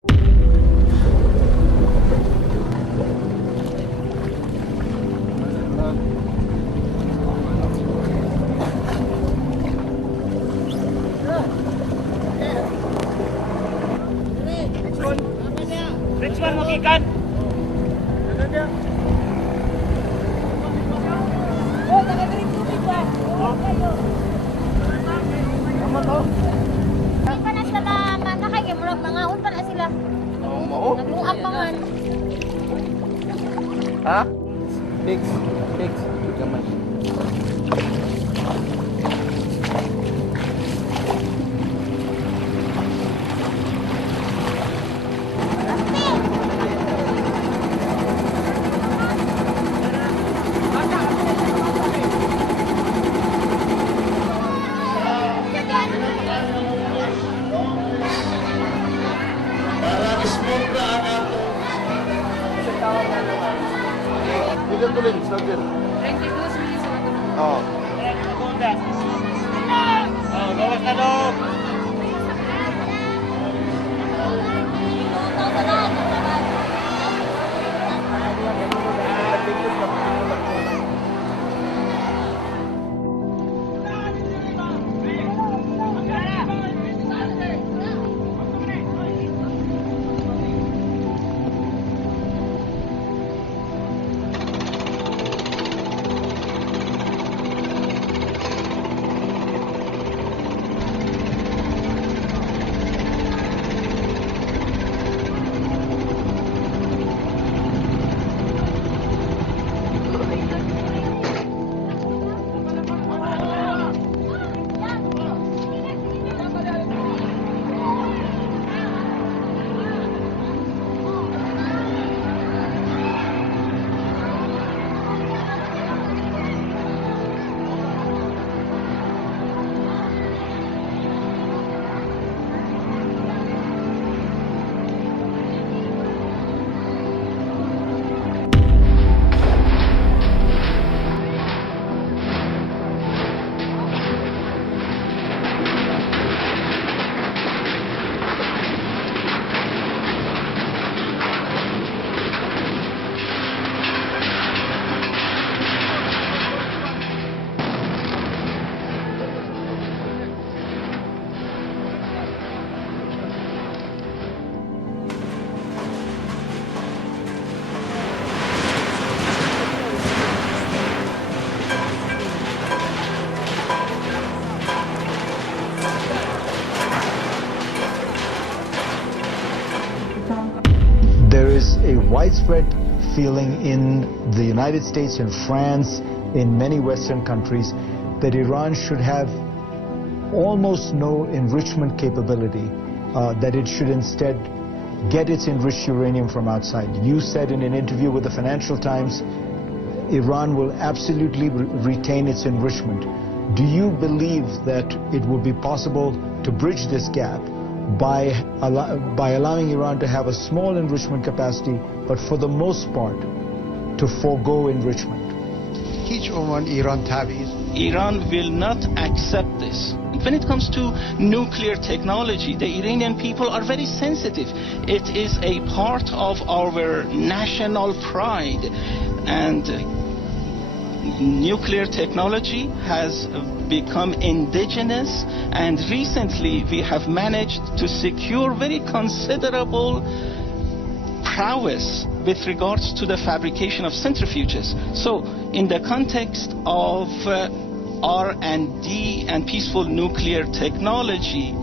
Which one mo gikan? Oh, nakadrink tubig ba? Oo, kayo. Tama to? Hindi pa na sila manakay, kaya murag nangaon pa na sila. Nagluap pa man. Ha? Fix. Gamay. Bilang tuloy, snuggle. Oo. Gawas na dog! There is a widespread feeling in the United States and France, in many Western countries, that Iran should have almost no enrichment capability, that it should instead get its enriched uranium from outside. You said in an interview with the Financial Times, Iran will absolutely retain its enrichment. Do you believe that it will be possible to bridge this gap by allowing Iran to have a small enrichment capacity, but for the most part, to forego enrichment? Hiç Oman İran tabiiz. Iran will not accept this. When it comes to nuclear technology, the Iranian people are very sensitive. It is a part of our national pride, and nuclear technology has become indigenous, and recently we have managed to secure very considerable prowess with regards to the fabrication of centrifuges. So in the context of R&D and peaceful nuclear technology,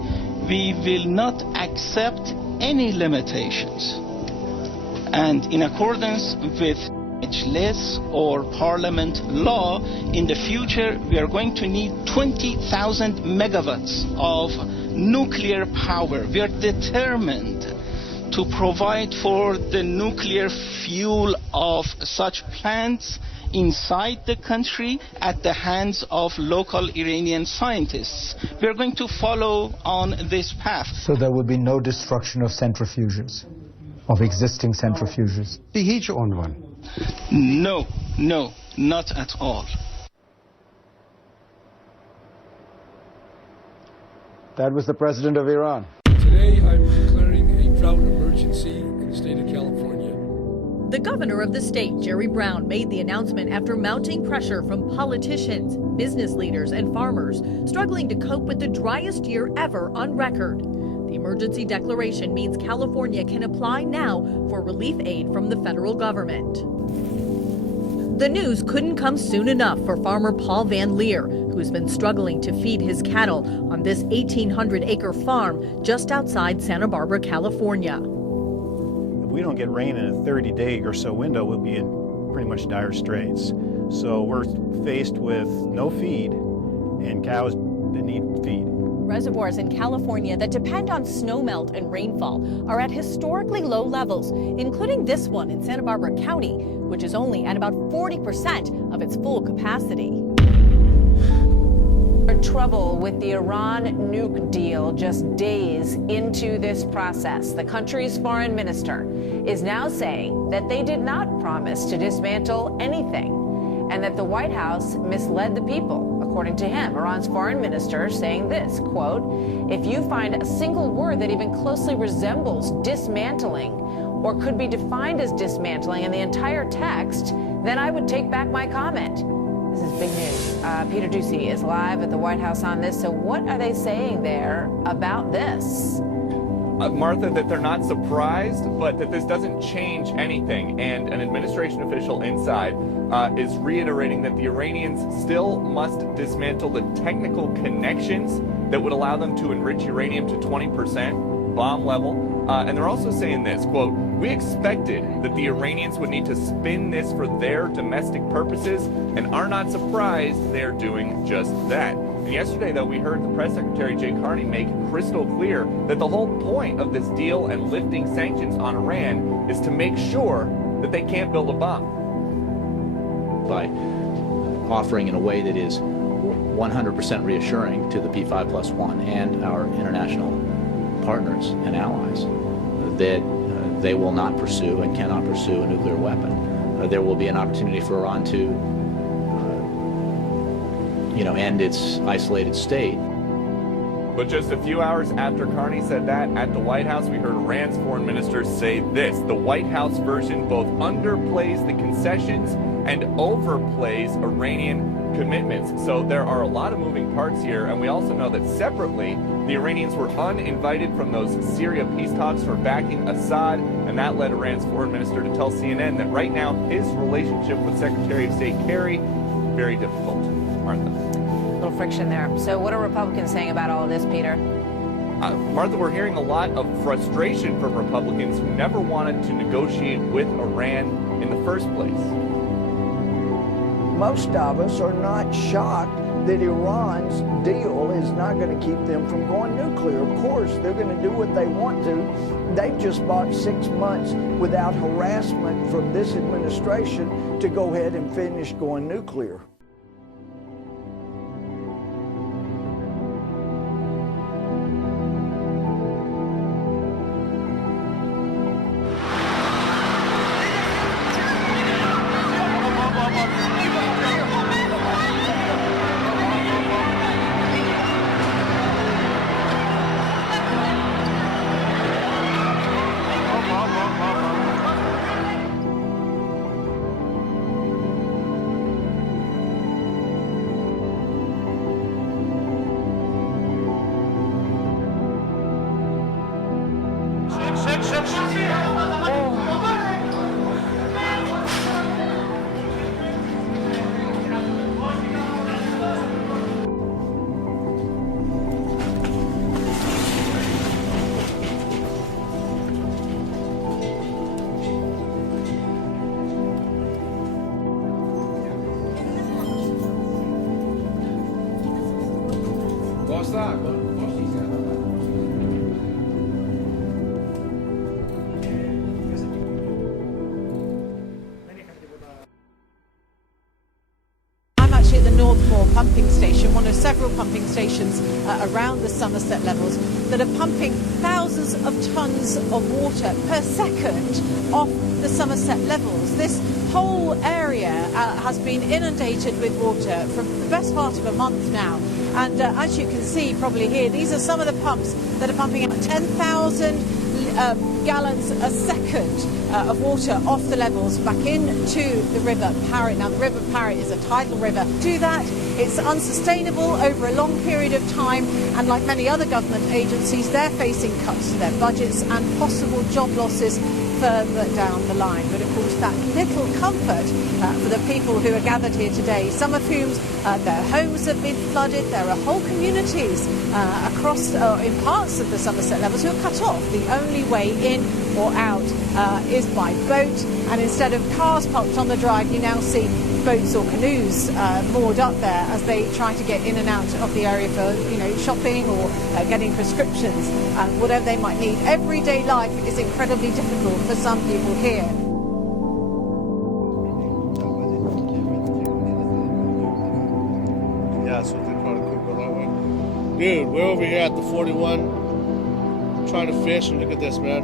we will not accept any limitations. And in accordance with SHIZZLE or Parliament law, in the future we are going to need 20,000 megawatts of nuclear power. We are determined to provide for the nuclear fuel of such plants inside the country at the hands of local Iranian scientists. We are going to follow on this path. So there will be no destruction of centrifuges, of existing centrifuges? Hiç onvan. No, not at all. That was the president of Iran. Today I'm declaring a drought emergency in the state of California. The governor of the state, Jerry Brown, made the announcement after mounting pressure from politicians, business leaders, and farmers struggling to cope with the driest year ever on record. The emergency declaration means California can apply now for relief aid from the federal government. The news couldn't come soon enough for farmer Paul Van Leer, who's been struggling to feed his cattle on this 1,800-acre farm just outside Santa Barbara, California. If we don't get rain in a 30-day or so window, we'll be in pretty much dire straits. So we're faced with no feed and cows that need feed. Reservoirs in California that depend on snowmelt and rainfall are at historically low levels, including this one in Santa Barbara County, which is only at about 40% of its full capacity. Trouble with the Iran nuke deal just days into this process. The country's foreign minister is now saying that they did not promise to dismantle anything and that the White House misled the people. According to him, Iran's foreign minister saying this, quote, "If you find a single word that even closely resembles dismantling or could be defined as dismantling in the entire text, then I would take back my comment." This is big news. Peter Ducey is live at the White House on this. So what are they saying there about this? Martha, that they're not surprised, but that this doesn't change anything. And an administration official inside is reiterating that the Iranians still must dismantle the technical connections that would allow them to enrich uranium to 20%, bomb level. And they're also saying this, quote, "We expected that the Iranians would need to spin this for their domestic purposes and are not surprised they're doing just that." And yesterday, though, we heard the press secretary, Jay Carney, make crystal clear that the whole point of this deal and lifting sanctions on Iran is to make sure that they can't build a bomb. By offering in a way that is 100% reassuring to the P5+1 and our international partners and allies that they will not pursue and cannot pursue a nuclear weapon. There will be an opportunity for Iran to end its isolated state. But just a few hours after Carney said that at the White House, we heard Iran's foreign minister say this: the White House version both underplays the concessions and overplays Iranian commitments. So there are a lot of moving parts here, and we also know that separately, the Iranians were uninvited from those Syria peace talks for backing Assad, and that led Iran's foreign minister to tell CNN that right now his relationship with Secretary of State Kerry, very difficult. Martha. A little friction there. So what are Republicans saying about all of this, Peter? Martha, we're hearing a lot of frustration from Republicans who never wanted to negotiate with Iran in the first place. Most of us are not shocked that Iran's deal is not going to keep them from going nuclear. Of course, they're going to do what they want to. They've just bought 6 months without harassment from this administration to go ahead and finish going nuclear. Pumping station, one of several pumping stations around the Somerset levels that are pumping thousands of tons of water per second off the Somerset levels. This whole area has been inundated with water for the best part of a month now. And as you can see probably here, these are some of the pumps that are pumping out 10,000 gallons a second of water off the levels back into the River Parrett. Now, the River Parrett is a tidal river. To do that, it's unsustainable over a long period of time, and like many other government agencies, they're facing cuts to their budgets and possible job losses further down the line. But of course, that little comfort for the people who are gathered here today, some of whom their homes have been flooded. There are whole communities across in parts of the Somerset levels who are cut off. The only way in or out is by boat, and instead of cars parked on the drive, you now see boats or canoes moored up there as they try to get in and out of the area for, you know, shopping or getting prescriptions, whatever they might need. Everyday life is incredibly difficult for some people here. Yeah, so they probably could go that way. Dude, we're over here at the 41 trying to fish, and look at this, man.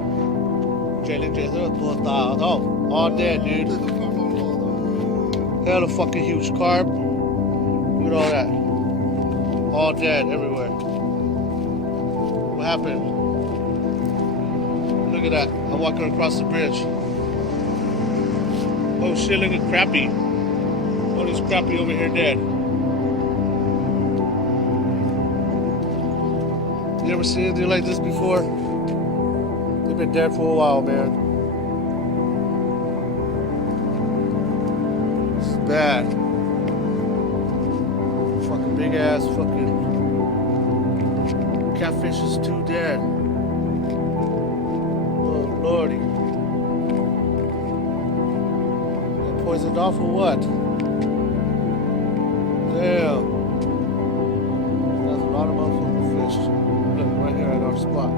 All dead, dude. Hella fucking huge carp. Look at all that. All dead everywhere. What happened? Look at that. I'm walking across the bridge. Oh shit, look at crappie. Oh, there's crappie over here dead. You ever seen anything like this before? They've been dead for a while, man. It's bad. Fucking big ass fucking catfish is too dead. Oh lordy. Got poisoned off or what? Damn. That's a lot of motherfucking fish. Look, right here at our spot.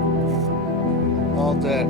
All dead.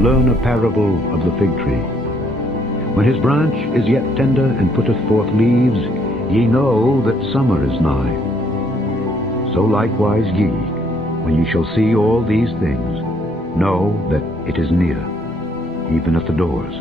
Learn a parable of the fig tree. When his branch is yet tender and putteth forth leaves, ye know that summer is nigh. So likewise ye, when ye shall see all these things, know that it is near, even at the doors.